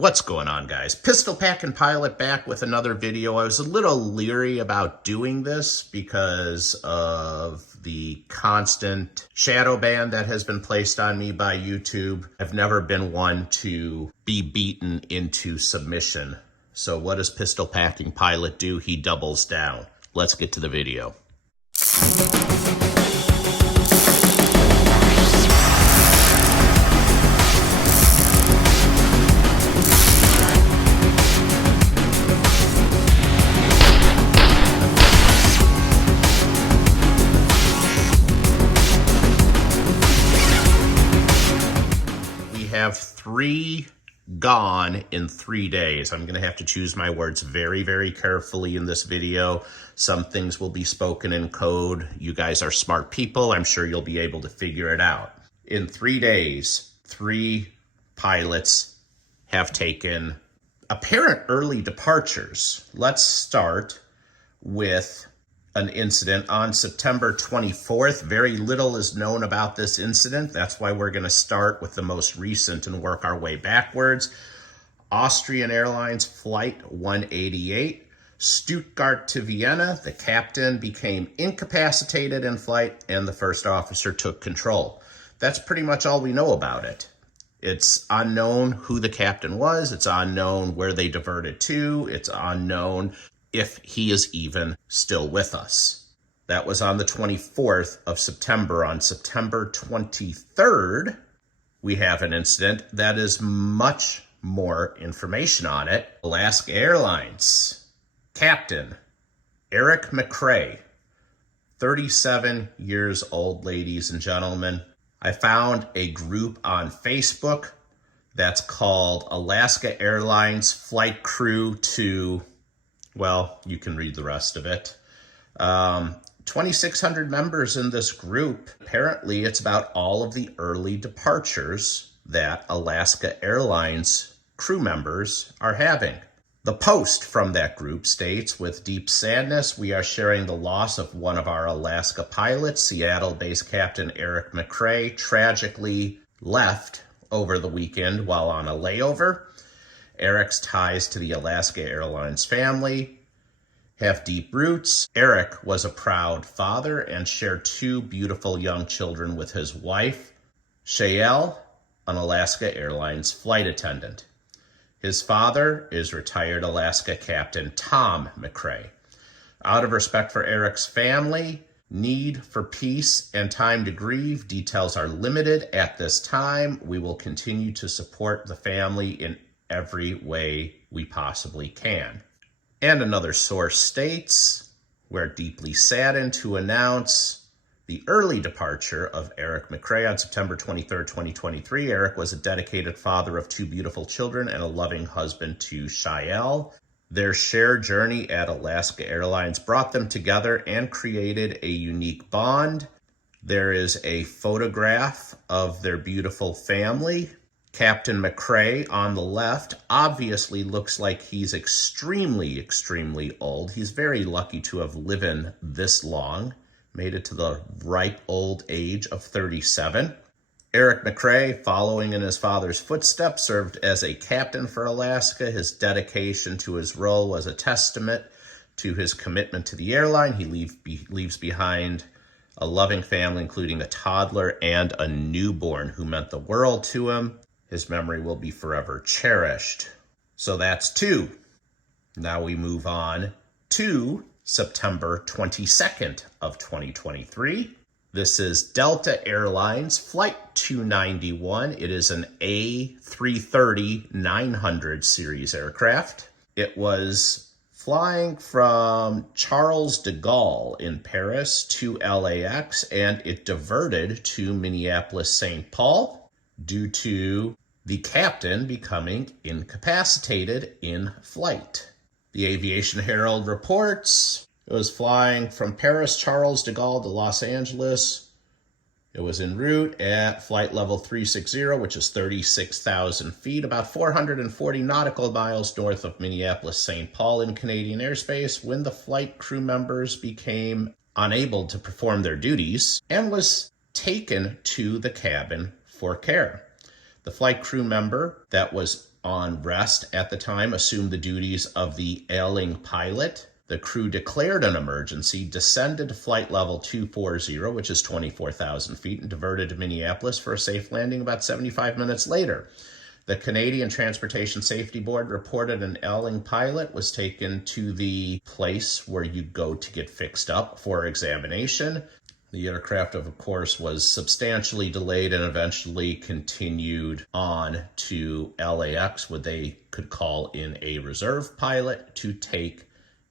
What's going on, guys? Pistol Packing Pilot back with another video. I was a little leery about doing this because of the constant shadow ban that has been placed on me by YouTube. I've never been one to be beaten into submission. So what does Pistol Packing Pilot do? He doubles down. Let's get to the video. Have 3 gone in 3 days. I'm going to have to choose my words very, very carefully in this video. Some things will be spoken in code. You guys are smart people. I'm sure you'll be able to figure it out. In 3 days, 3 pilots have taken apparent early departures. Let's start with an incident on September 24th. Very little is known about this incident. That's why we're going to start with the most recent and work our way backwards. Austrian Airlines Flight 188, Stuttgart to Vienna. The captain became incapacitated in flight and the first officer took control. That's pretty much all we know about it. It's unknown who the captain was. It's unknown where they diverted to. It's unknown if he is even still with us. That was on the 24th of September. On September 23rd, we have an incident that is much more information on it. Alaska Airlines Captain Eric McRae, 37 years old, ladies and gentlemen. I found a group on Facebook that's called Alaska Airlines Flight Crew to, well, you can read the rest of it. 2,600 members in this group. Apparently, it's about all of the early departures that Alaska Airlines crew members are having. The post from that group states, "With deep sadness, we are sharing the loss of one of our Alaska pilots. Seattle-based Captain Eric McRae tragically left over the weekend while on a layover. Eric's ties to the Alaska Airlines family have deep roots. Eric was a proud father and shared 2 beautiful young children with his wife, Shael, an Alaska Airlines flight attendant. His father is retired Alaska Captain Tom McRae. Out of respect for Eric's family, need for peace, and time to grieve, details are limited at this time. We will continue to support the family in every way we possibly can." And another source states, "We're deeply saddened to announce the early departure of Eric McRae on September 23rd, 2023. Eric was a dedicated father of 2 beautiful children and a loving husband to Shael. Their shared journey at Alaska Airlines brought them together and created a unique bond. There is a photograph of their beautiful family. Captain McRae on the left obviously looks like he's extremely, extremely old. He's very lucky to have lived this long, made it to the ripe old age of 37. Eric McRae, following in his father's footsteps, served as a captain for Alaska. His dedication to his role was a testament to his commitment to the airline. He leaves behind a loving family, including a toddler and a newborn who meant the world to him. His memory will be forever cherished." So that's 2. Now we move on to September 22nd of 2023. This is Delta Airlines Flight 291. It is an A330-900 series aircraft. It was flying from Charles de Gaulle in Paris to LAX, and it diverted to Minneapolis-St. Paul due to the captain becoming incapacitated in flight. The Aviation Herald reports it was flying from Paris, Charles de Gaulle to Los Angeles. It was en route at flight level 360, which is 36,000 feet, about 440 nautical miles north of Minneapolis-St. Paul in Canadian airspace, when the flight crew members became unable to perform their duties and was taken to the cabin for care. The flight crew member that was on rest at the time, assumed the duties of the ailing pilot. The crew declared an emergency, descended to flight level 240, which is 24,000 feet, and diverted to Minneapolis for a safe landing about 75 minutes later. The Canadian Transportation Safety Board reported an ailing pilot was taken to the place where you go to get fixed up for examination. The aircraft, of course, was substantially delayed and eventually continued on to LAX, where they could call in a reserve pilot to take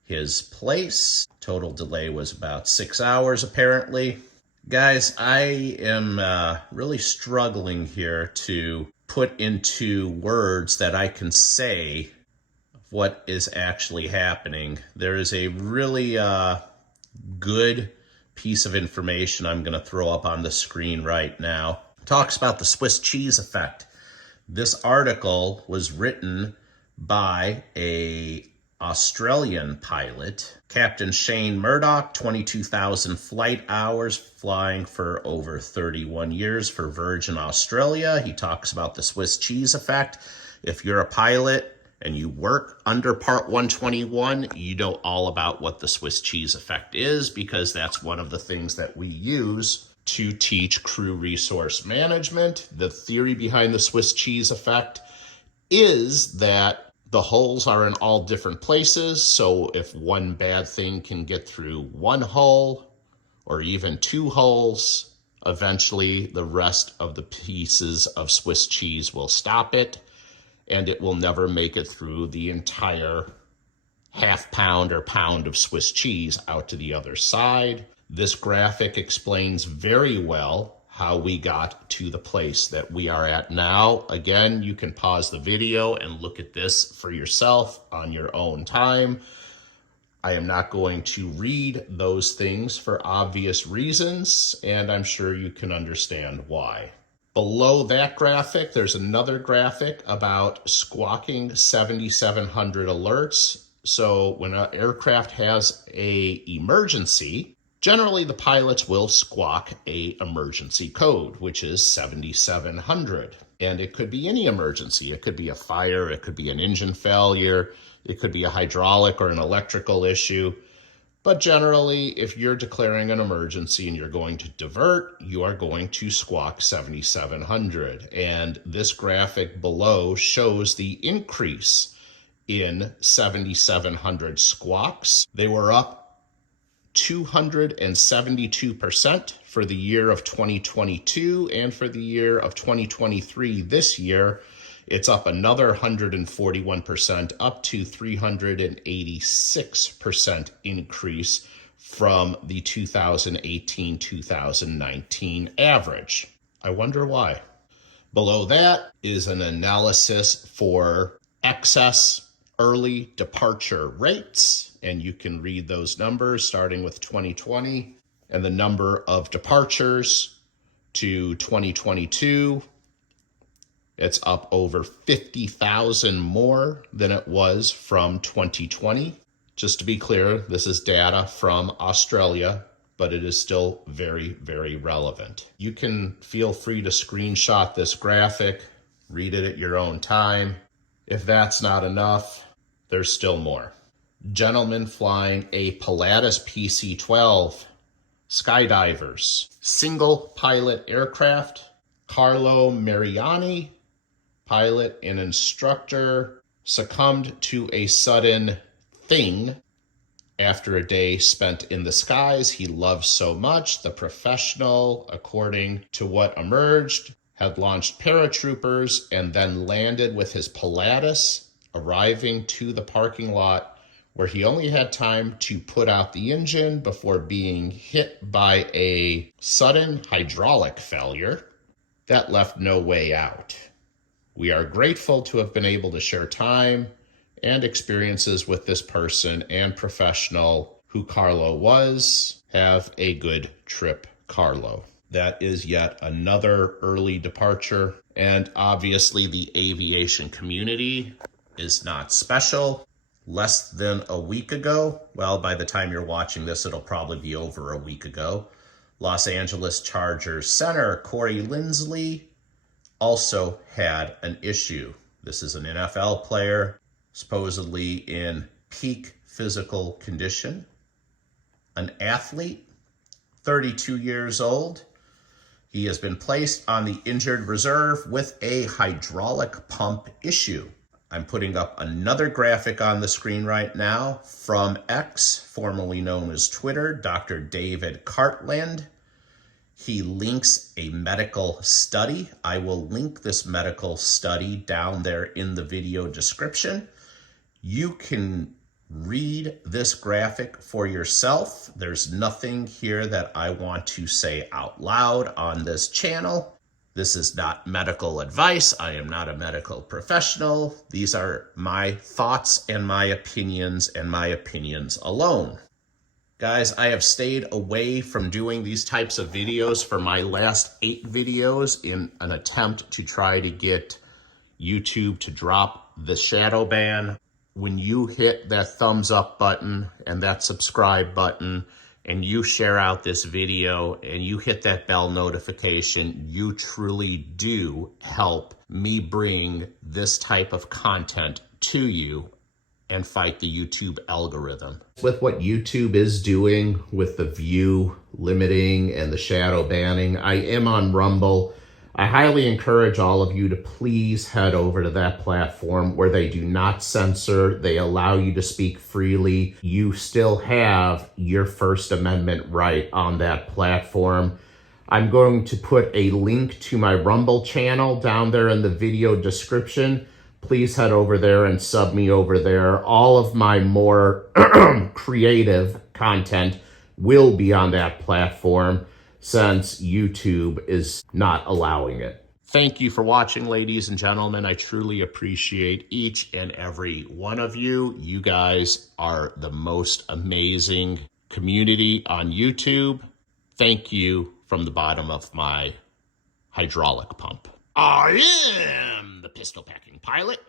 his place. Total delay was about 6 hours, apparently. Guys, I am really struggling here to put into words that I can say what is actually happening. There is a really good piece of information I'm going to throw up on the screen right now. It talks about the Swiss cheese effect. This article was written by a Australian pilot, Captain Shane Murdoch, 22,000 flight hours, flying for over 31 years for Virgin Australia. He talks about the Swiss cheese effect. If you're a pilot and you work under Part 121, you know all about what the Swiss cheese effect is, because that's one of the things that we use to teach crew resource management. The theory behind the Swiss cheese effect is that the holes are in all different places, so if one bad thing can get through one hole or even two holes, eventually the rest of the pieces of Swiss cheese will stop it, and it will never make it through the entire half pound or pound of Swiss cheese out to the other side. This graphic explains very well how we got to the place that we are at now. Again, you can pause the video and look at this for yourself on your own time. I am not going to read those things for obvious reasons, and I'm sure you can understand why. Below that graphic, there's another graphic about squawking 7700 alerts. So when an aircraft has an emergency, generally the pilots will squawk a emergency code, which is 7700. And it could be any emergency. It could be a fire, it could be an engine failure, it could be a hydraulic or an electrical issue. But generally, if you're declaring an emergency and you're going to divert, you are going to squawk 7700. And this graphic below shows the increase in 7700 squawks. They were up 272% for the year of 2022, and for the year of 2023 this year, it's up another 141%, up to 386% increase from the 2018-2019 average. I wonder why. Below that is an analysis for excess early departure rates, and you can read those numbers starting with 2020 and the number of departures to 2022. It's up over 50,000 more than it was from 2020. Just to be clear, this is data from Australia, but it is still very, very relevant. You can feel free to screenshot this graphic, read it at your own time. If that's not enough, there's still more. Gentlemen flying a Pilatus PC-12, skydivers, single pilot aircraft, Carlo Mariani, pilot and instructor, succumbed to a sudden thing after a day spent in the skies he loved so much. The professional, according to what emerged, had launched paratroopers and then landed with his Pilatus, arriving to the parking lot where he only had time to put out the engine before being hit by a sudden hydraulic failure that left no way out. We are grateful to have been able to share time and experiences with this person and professional who Carlo was. Have a good trip, Carlo. That is yet another early departure. And obviously the aviation community is not special. Less than a week ago, well, by the time you're watching this, it'll probably be over a week ago, Los Angeles Chargers center Corey Linsley also had an issue. This is an NFL player, supposedly in peak physical condition. An athlete, 32 years old. He has been placed on the injured reserve with a hydraulic pump issue. I'm putting up another graphic on the screen right now from X, formerly known as Twitter, Dr. David Cartland. He links a medical study. I will link this medical study down there in the video description. You can read this graphic for yourself. There's nothing here that I want to say out loud on this channel. This is not medical advice. I am not a medical professional. These are my thoughts and my opinions alone. Guys, I have stayed away from doing these types of videos for my last 8 videos in an attempt to try to get YouTube to drop the shadow ban. When you hit that thumbs up button and that subscribe button and you share out this video and you hit that bell notification, you truly do help me bring this type of content to you and fight the YouTube algorithm. With what YouTube is doing with the view limiting and the shadow banning, I am on Rumble. I highly encourage all of you to please head over to that platform where they do not censor. They allow you to speak freely. You still have your First Amendment right on that platform. I'm going to put a link to my Rumble channel down there in the video description. Please head over there and sub me over there. All of my more creative content will be on that platform, since YouTube is not allowing it. Thank you for watching, ladies and gentlemen. I truly appreciate each and every one of you. You guys are the most amazing community on YouTube. Thank you from the bottom of my hydraulic pump. I am the pistol packing pilot,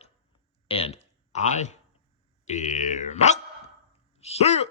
and I am out. See ya.